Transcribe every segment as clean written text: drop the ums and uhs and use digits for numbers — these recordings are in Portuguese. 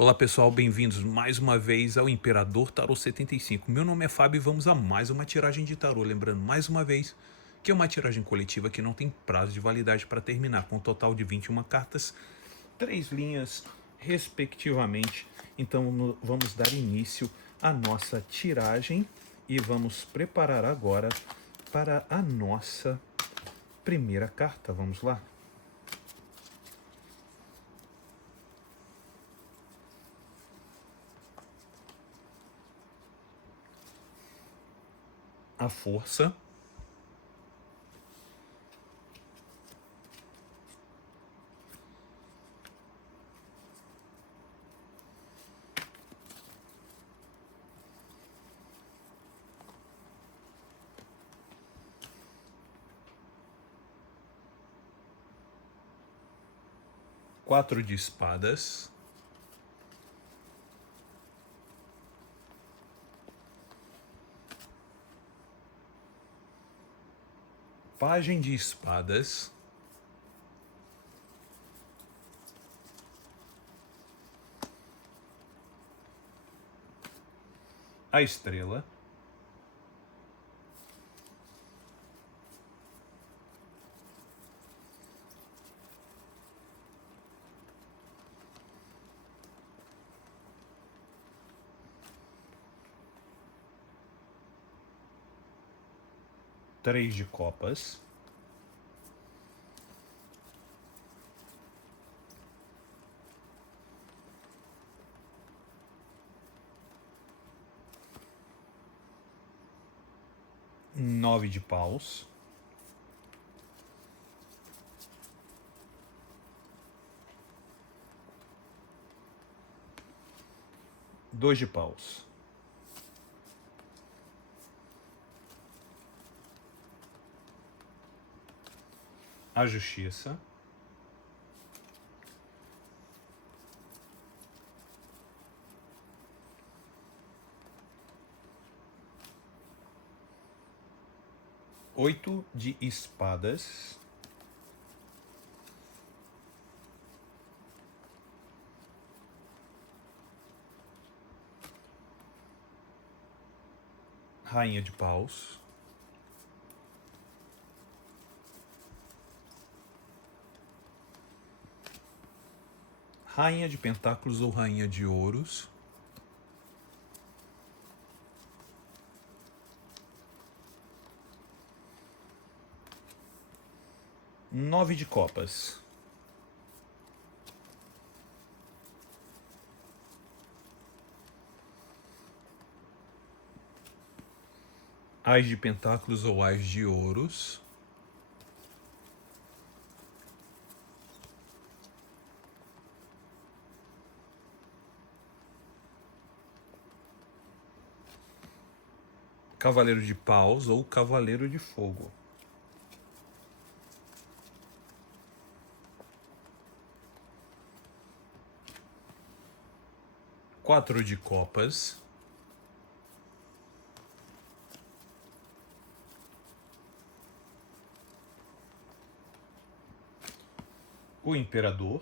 Olá pessoal, bem-vindos mais uma vez ao Imperador Tarô 75. Meu nome é Fábio e vamos a mais uma tiragem de tarô. Lembrando mais uma vez que é uma tiragem coletiva que não tem prazo de validade para terminar, com um total de 21 cartas, 3 linhas respectivamente. Então vamos dar início à nossa tiragem e vamos preparar agora para a nossa primeira carta. Vamos lá? A força, quatro de espadas, pajem de espadas, a estrela, três de copas, nove de paus, dois de paus, a justiça, oito de espadas, rainha de paus, rainha de pentáculos ou rainha de ouros, nove de copas, ás de pentáculos ou ás de ouros, cavaleiro de paus ou cavaleiro de fogo, quatro de copas, o imperador,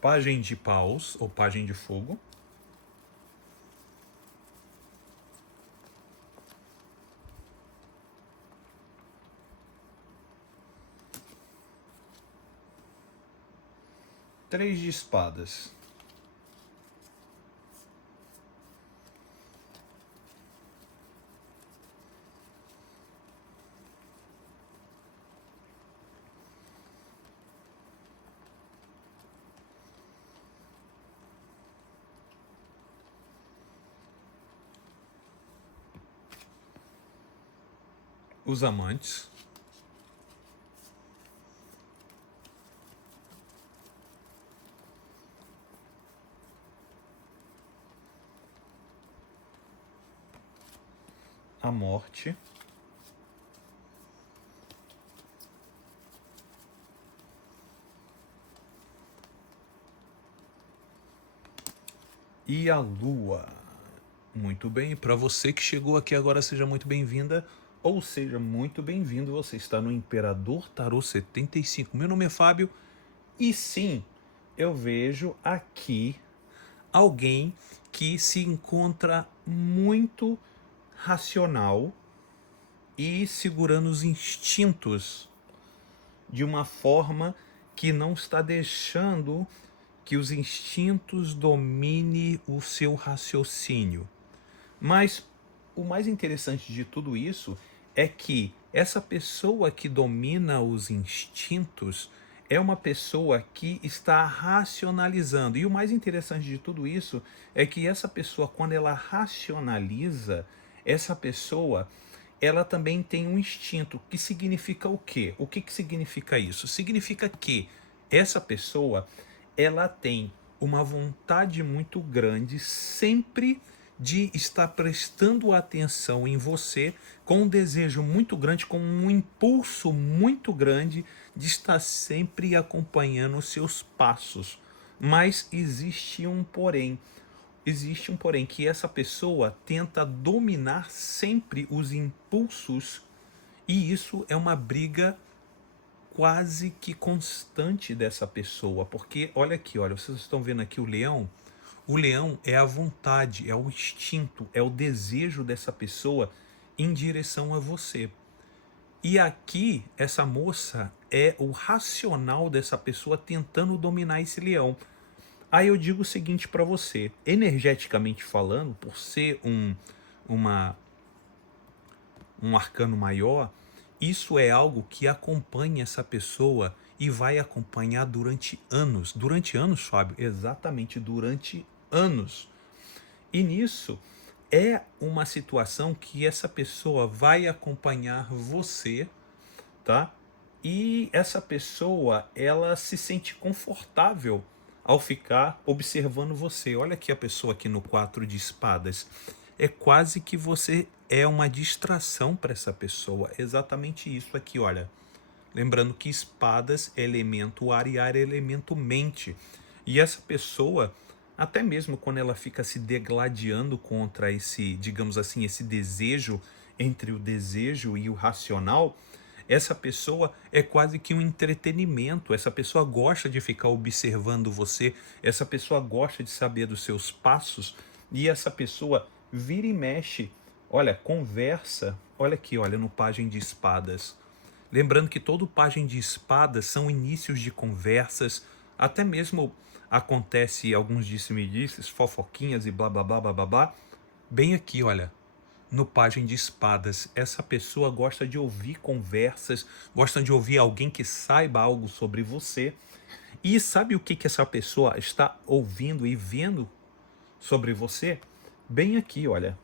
pajem de paus ou pajem de fogo, três de espadas, os amantes, a morte, e a Lua. Muito bem, para você que chegou aqui agora, seja muito bem-vinda, ou seja muito bem-vindo. Você está no Imperador Tarô 75. Meu nome é Fábio e sim, eu vejo aqui alguém que se encontra muito racional e segurando os instintos de uma forma que não está deixando que os instintos domine o seu raciocínio. Mas o mais interessante de tudo isso é que essa pessoa que domina os instintos é uma pessoa que está racionalizando. E o mais interessante de tudo isso é que essa pessoa, quando ela racionaliza, essa pessoa ela também tem um instinto, que significa o quê? O que significa isso? Significa que essa pessoa ela tem uma vontade muito grande sempre de estar prestando atenção em você, com um desejo muito grande, com um impulso muito grande de estar sempre acompanhando os seus passos. Mas existe um porém que essa pessoa tenta dominar sempre os impulsos, e isso é uma briga quase que constante dessa pessoa, porque olha aqui, olha, vocês estão vendo aqui o leão é a vontade, é o instinto, é o desejo dessa pessoa em direção a você. E aqui, essa moça é o racional dessa pessoa tentando dominar esse leão. Aí eu digo o seguinte para você, energeticamente falando, por ser uma, um arcano maior, isso é algo que acompanha essa pessoa e vai acompanhar durante anos. Durante anos, Fábio? Exatamente, durante anos. E nisso é uma situação que essa pessoa vai acompanhar você, tá? E essa pessoa, ela se sente confortável ao ficar observando você. Olha aqui a pessoa aqui no 4 de espadas. É quase que você é uma distração para essa pessoa. Exatamente isso aqui, olha. Lembrando que espadas é elemento ar e ar é elemento mente. E essa pessoa, até mesmo quando ela fica se degladiando contra esse, digamos assim, esse desejo, entre o desejo e o racional, essa pessoa é quase que um entretenimento. Essa pessoa gosta de ficar observando você, essa pessoa gosta de saber dos seus passos, e essa pessoa vira e mexe, olha, conversa, olha aqui, olha, no Pajem de Espadas. Lembrando que todo Pajem de Espadas são inícios de conversas, até mesmo acontece alguns disse-me-disses, fofoquinhas e blá blá blá blá blá blá. Bem aqui, olha, no Pajem de Espadas, essa pessoa gosta de ouvir conversas, gosta de ouvir alguém que saiba algo sobre você. E sabe o que essa pessoa está ouvindo e vendo sobre você? Bem aqui, olha.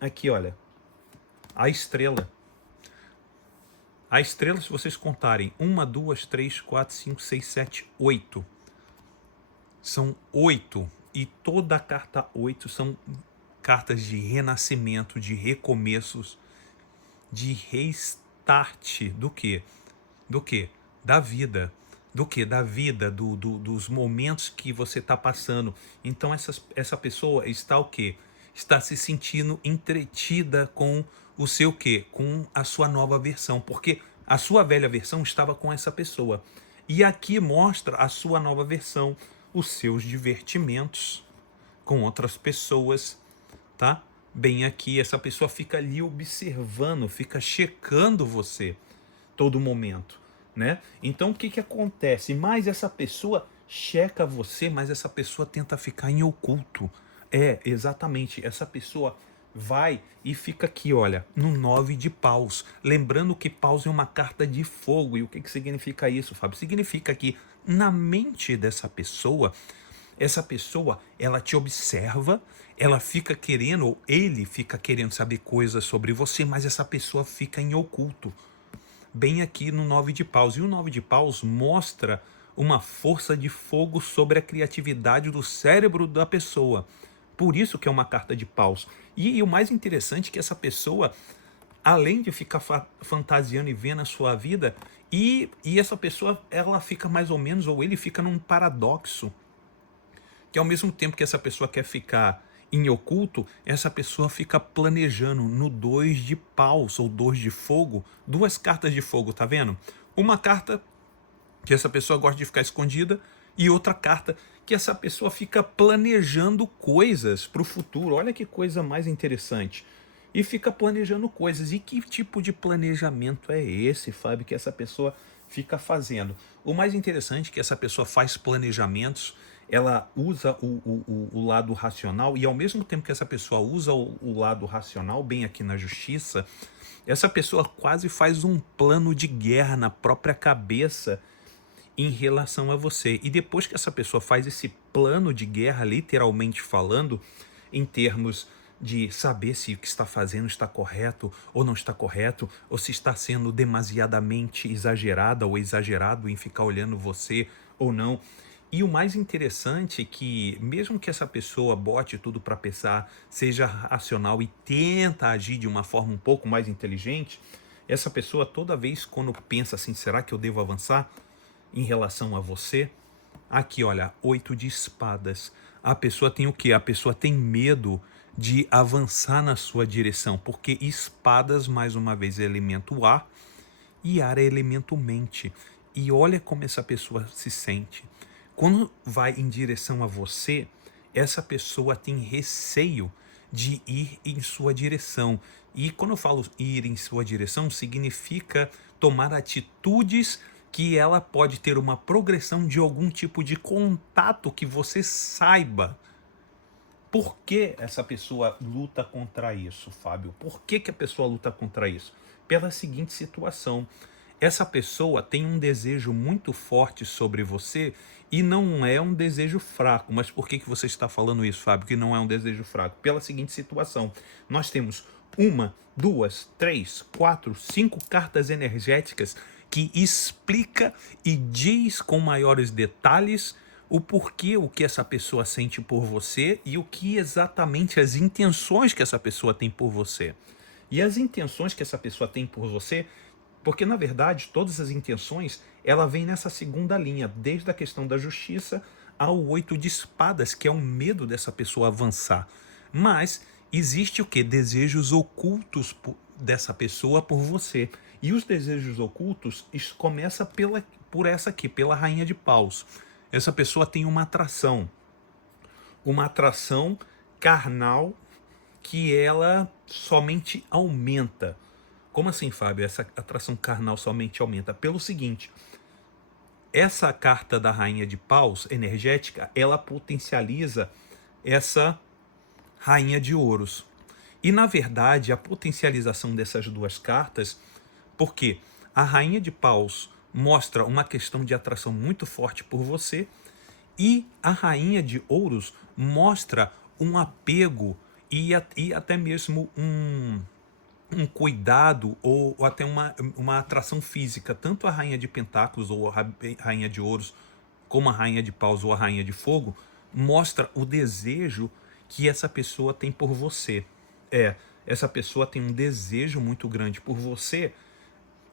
Aqui, olha. A estrela. A estrela, se vocês contarem, 1, 2, 3, 4, 5, 6, 7, 8. São 8. E toda a carta 8 são cartas de renascimento, de recomeços, de restart. Do quê? Do quê? Da vida. Do quê? Da vida, dos momentos que você está passando. Então essa pessoa está o quê? Está se sentindo entretida com o seu quê? Com a sua nova versão. Porque a sua velha versão estava com essa pessoa. E aqui mostra a sua nova versão, os seus divertimentos com outras pessoas, tá? Bem aqui, essa pessoa fica ali observando, fica checando você todo momento, né? Então o que acontece? Mais essa pessoa checa você, mas essa pessoa tenta ficar em oculto. É, exatamente, essa pessoa vai e fica aqui, olha, no 9 de paus. Lembrando que paus é uma carta de fogo. E o que significa isso, Fábio? Significa que na mente dessa pessoa, essa pessoa, ela te observa, ela fica querendo, ou ele fica querendo saber coisas sobre você, mas essa pessoa fica em oculto. Bem aqui no 9 de paus. E o 9 de paus mostra uma força de fogo sobre a criatividade do cérebro da pessoa. Por isso que é uma carta de paus. E o mais interessante é que essa pessoa, além de ficar fantasiando e vendo a sua vida, e essa pessoa, ela fica mais ou menos, ou ele fica num paradoxo que ao mesmo tempo que essa pessoa quer ficar em oculto, essa pessoa fica planejando no 2 de paus ou 2 de fogo, duas cartas de fogo, tá vendo? Uma carta que essa pessoa gosta de ficar escondida e outra carta que essa pessoa fica planejando coisas para o futuro. Olha que coisa mais interessante. E fica planejando coisas. E que tipo de planejamento é esse, Fábio, que essa pessoa fica fazendo? O mais interessante é que essa pessoa faz planejamentos, ela usa o lado racional, e ao mesmo tempo que essa pessoa usa o lado racional, bem aqui na justiça, essa pessoa quase faz um plano de guerra na própria cabeça em relação a você. E depois que essa pessoa faz esse plano de guerra, literalmente falando, em termos de saber se o que está fazendo está correto ou não está correto, ou se está sendo demasiadamente exagerada ou exagerado em ficar olhando você ou não. E o mais interessante é que, mesmo que essa pessoa bote tudo para pensar, seja racional e tenta agir de uma forma um pouco mais inteligente, essa pessoa toda vez quando pensa assim, será que eu devo avançar em relação a você? Aqui, olha, 8 de espadas. A pessoa tem o quê? A pessoa tem medo de avançar na sua direção, porque espadas, mais uma vez, é elemento ar e ar é elemento mente. E olha como essa pessoa se sente. Quando vai em direção a você, essa pessoa tem receio de ir em sua direção. E quando eu falo ir em sua direção, significa tomar atitudes que ela pode ter uma progressão de algum tipo de contato que você saiba. Por que essa pessoa luta contra isso, Fábio? Por que a pessoa luta contra isso? Pela seguinte situação: essa pessoa tem um desejo muito forte sobre você e não é um desejo fraco. Mas por que você está falando isso, Fábio, que não é um desejo fraco? Pela seguinte situação: nós temos uma, duas, três, quatro, cinco cartas energéticas que explica e diz com maiores detalhes o porquê, o que essa pessoa sente por você e o que exatamente as intenções que essa pessoa tem por você. E as intenções que essa pessoa tem por você, porque na verdade todas as intenções, ela vem nessa segunda linha, desde a questão da justiça ao 8 de espadas, que é o medo dessa pessoa avançar. Mas existe o que? Desejos ocultos dessa pessoa por você. E os desejos ocultos, isso começa por essa aqui, pela rainha de paus. Essa pessoa tem uma atração carnal que ela somente aumenta. Como assim, Fábio? Essa atração carnal somente aumenta? Pelo seguinte, essa carta da rainha de paus energética, ela potencializa essa rainha de ouros. E na verdade, a potencialização dessas duas cartas, porque a rainha de paus mostra uma questão de atração muito forte por você e a rainha de ouros mostra um apego e até mesmo um cuidado ou até uma atração física. Tanto a rainha de pentáculos ou a rainha de ouros como a rainha de paus ou a rainha de fogo mostra o desejo que essa pessoa tem por você. Essa pessoa tem um desejo muito grande por você.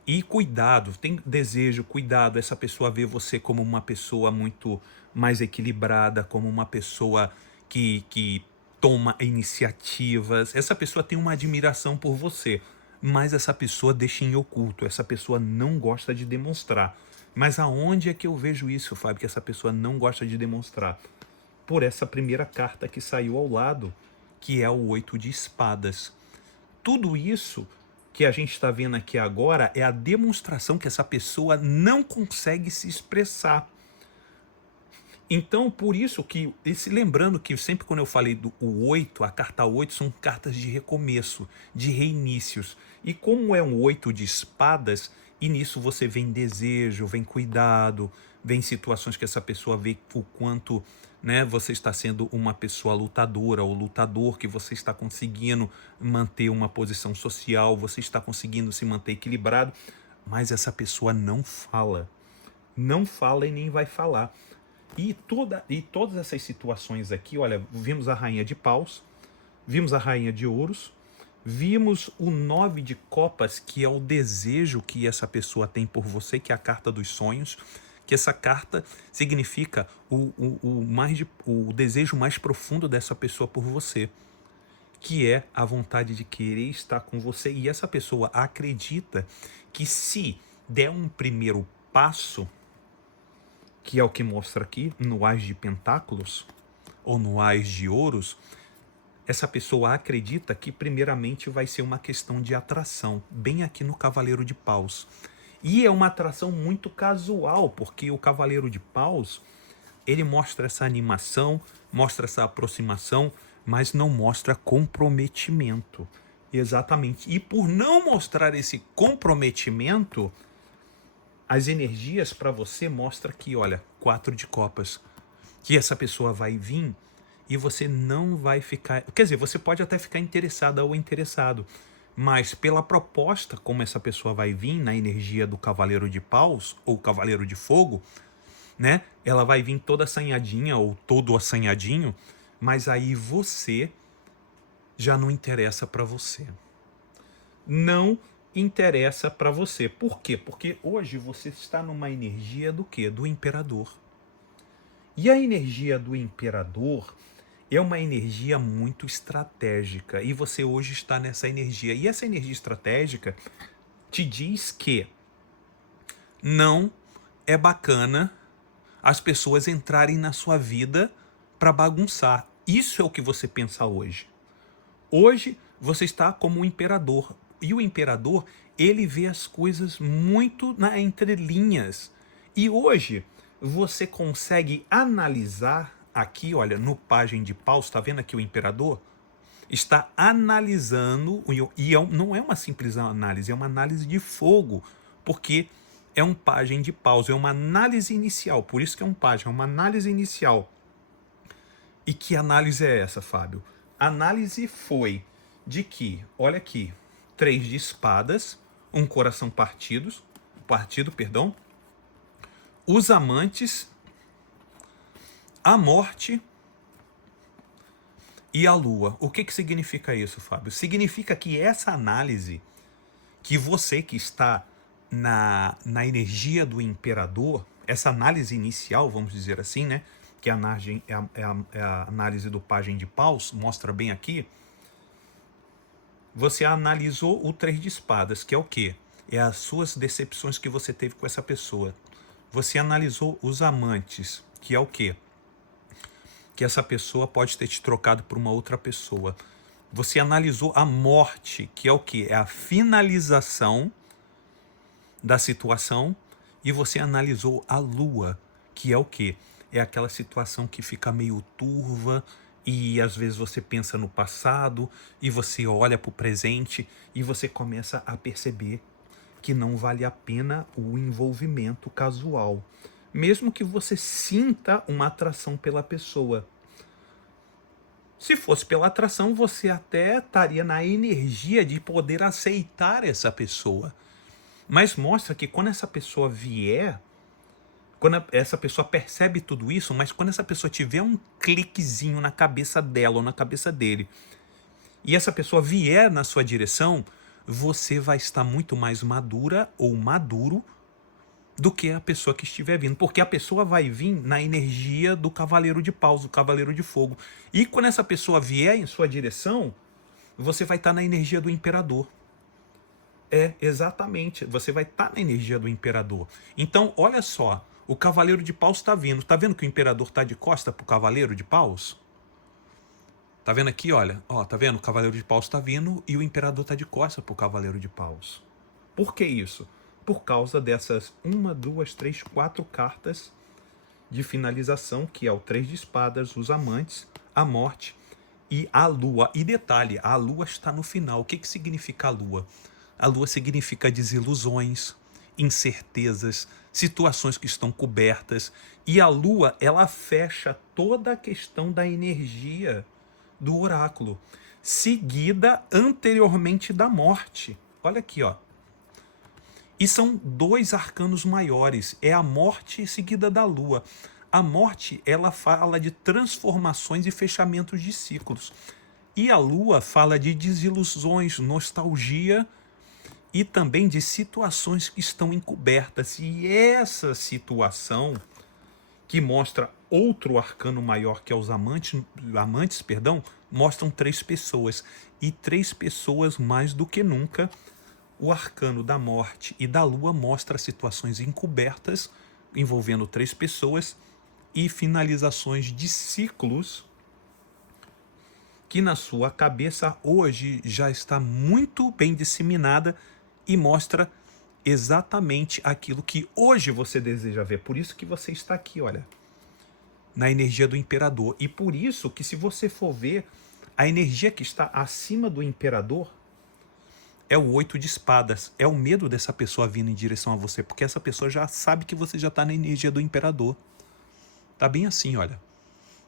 E cuidado, tem desejo, cuidado, essa pessoa vê você como uma pessoa muito mais equilibrada, como uma pessoa que toma iniciativas. Essa pessoa tem uma admiração por você, mas essa pessoa deixa em oculto, essa pessoa não gosta de demonstrar. Mas aonde é que eu vejo isso, Fábio, que essa pessoa não gosta de demonstrar? Por essa primeira carta que saiu ao lado, que é o 8 de espadas. Tudo isso que a gente está vendo aqui agora é a demonstração que essa pessoa não consegue se expressar. Então, por isso que, lembrando que sempre quando eu falei do 8, a carta 8 são cartas de recomeço, de reinícios. E como é um 8 de espadas, e nisso você vem desejo, vem cuidado, vem situações que essa pessoa vê o quanto, né, você está sendo uma pessoa lutadora ou lutador, que você está conseguindo manter uma posição social, você está conseguindo se manter equilibrado, mas essa pessoa não fala. Não fala e nem vai falar. E todas essas situações aqui, olha, vimos a rainha de paus, vimos a rainha de ouros, vimos o 9 de copas, que é o desejo que essa pessoa tem por você, que é a carta dos sonhos, que essa carta significa o desejo mais profundo dessa pessoa por você, que é a vontade de querer estar com você. E essa pessoa acredita que se der um primeiro passo, que é o que mostra aqui no Ás de Pentáculos ou no Ás de Ouros, essa pessoa acredita que primeiramente vai ser uma questão de atração, bem aqui no Cavaleiro de Paus. E é uma atração muito casual, porque o Cavaleiro de Paus, ele mostra essa animação, mostra essa aproximação, mas não mostra comprometimento. Exatamente. E por não mostrar esse comprometimento, as energias para você mostram que, olha, 4 de copas, que essa pessoa vai vir e você não vai ficar... Quer dizer, você pode até ficar interessada ou interessado, mas pela proposta como essa pessoa vai vir na energia do Cavaleiro de Paus ou Cavaleiro de Fogo, né? Ela vai vir toda assanhadinha ou todo assanhadinho, mas aí você já não interessa para você. Não interessa para você. Por quê? Porque hoje você está numa energia do quê? Do Imperador. E a energia do Imperador é uma energia muito estratégica, e você hoje está nessa energia. E essa energia estratégica te diz que não é bacana as pessoas entrarem na sua vida para bagunçar. Isso é o que você pensa hoje. Hoje você está como um imperador. E o imperador, ele vê as coisas muito na entrelinhas. E hoje você consegue analisar aqui, olha, no Pajem de Paus, está vendo aqui o imperador? Está analisando, e não é uma simples análise, é uma análise de fogo, porque é um Pajem de Paus, é uma análise inicial, por isso que é um pajem, é uma análise inicial. E que análise é essa, Fábio? A análise foi de que, olha aqui, 3 de espadas, um coração partido, os amantes, a morte e a lua. O que significa isso, Fábio? Significa que essa análise, que você que está na energia do imperador, essa análise inicial, vamos dizer assim, né? Que é a análise do Pajem de Paus, mostra bem aqui. Você analisou o 3 de espadas, que é o quê? É as suas decepções que você teve com essa pessoa. Você analisou os amantes, que é o quê? Que essa pessoa pode ter te trocado por uma outra pessoa. Você analisou a morte, que é o quê? É a finalização da situação. E você analisou a lua, que é o quê? É aquela situação que fica meio turva e às vezes você pensa no passado e você olha para o presente e você começa a perceber que não vale a pena o envolvimento casual, mesmo que você sinta uma atração pela pessoa. Se fosse pela atração, você até estaria na energia de poder aceitar essa pessoa. Mas mostra que quando essa pessoa vier, quando essa pessoa percebe tudo isso, mas quando essa pessoa tiver um cliquezinho na cabeça dela ou na cabeça dele, e essa pessoa vier na sua direção, você vai estar muito mais madura ou maduro do que a pessoa que estiver vindo. Porque a pessoa vai vir na energia do Cavaleiro de Paus, do Cavaleiro de Fogo. E quando essa pessoa vier em sua direção, você vai estar na energia do Imperador. É, exatamente. Você vai estar na energia do Imperador. Então, olha só. O Cavaleiro de Paus está vindo. Está vendo que o Imperador está de costa para o Cavaleiro de Paus? Tá vendo aqui, olha? Ó, tá vendo? O Cavaleiro de Paus está vindo e o Imperador está de costa para o Cavaleiro de Paus. Por que isso? Por causa dessas 1, 2, 3, 4 cartas de finalização, que é o 3 de espadas, os amantes, a morte e a lua. E detalhe, a lua está no final. O que significa a lua? A lua significa desilusões, incertezas, situações que estão cobertas. E a lua, ela fecha toda a questão da energia do oráculo, seguida anteriormente da morte. Olha aqui, ó. E são 2 arcanos maiores, é a morte seguida da lua. A morte, ela fala de transformações e fechamentos de ciclos. E a lua fala de desilusões, nostalgia e também de situações que estão encobertas. E essa situação que mostra outro arcano maior, que é os amantes, perdão, mostram 3 pessoas. E 3 pessoas mais do que nunca. O arcano da morte e da lua mostra situações encobertas envolvendo 3 pessoas e finalizações de ciclos que na sua cabeça hoje já está muito bem disseminada e mostra exatamente aquilo que hoje você deseja ver. Por isso que você está aqui, olha, na energia do imperador. E por isso que, se você for ver, a energia que está acima do imperador é o 8 de espadas. É o medo dessa pessoa vindo em direção a você, porque essa pessoa já sabe que você já está na energia do imperador. Tá bem assim, olha.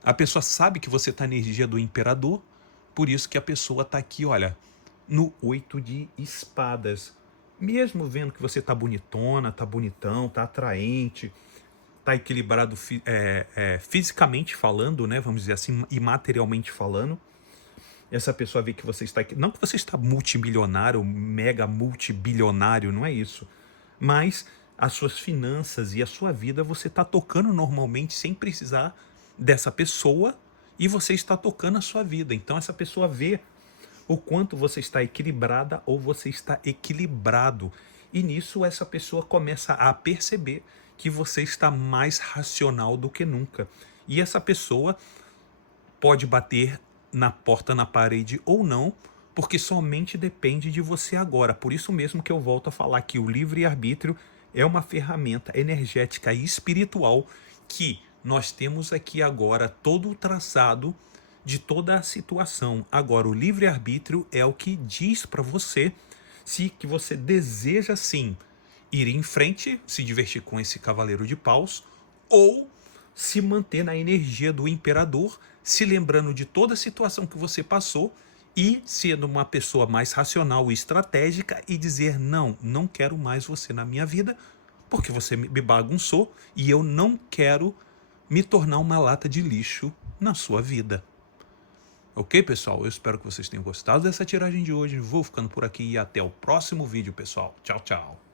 A pessoa sabe que você está na energia do imperador, por isso que a pessoa está aqui, olha, no 8 de espadas. Mesmo vendo que você tá bonitona, tá bonitão, tá atraente, tá equilibrado fisicamente falando, né? Vamos dizer assim, e materialmente falando. Essa pessoa vê que você está aqui. Não que você está multimilionário, mega multibilionário, não é isso. Mas as suas finanças e a sua vida você está tocando normalmente sem precisar dessa pessoa, e você está tocando a sua vida. Então essa pessoa vê o quanto você está equilibrada ou você está equilibrado. E nisso essa pessoa começa a perceber que você está mais racional do que nunca. E essa pessoa pode bater na porta, na parede ou não, porque somente depende de você agora. Por isso mesmo que eu volto a falar que o livre-arbítrio é uma ferramenta energética e espiritual que nós temos aqui agora todo o traçado de toda a situação. Agora, o livre-arbítrio é o que diz para você se que você deseja sim ir em frente, se divertir com esse cavaleiro de paus, ou se manter na energia do imperador, se lembrando de toda a situação que você passou e sendo uma pessoa mais racional e estratégica e dizer: não, não quero mais você na minha vida, porque você me bagunçou e eu não quero me tornar uma lata de lixo na sua vida. Ok, pessoal? Eu espero que vocês tenham gostado dessa tiragem de hoje. Vou ficando por aqui e até o próximo vídeo, pessoal. Tchau, tchau.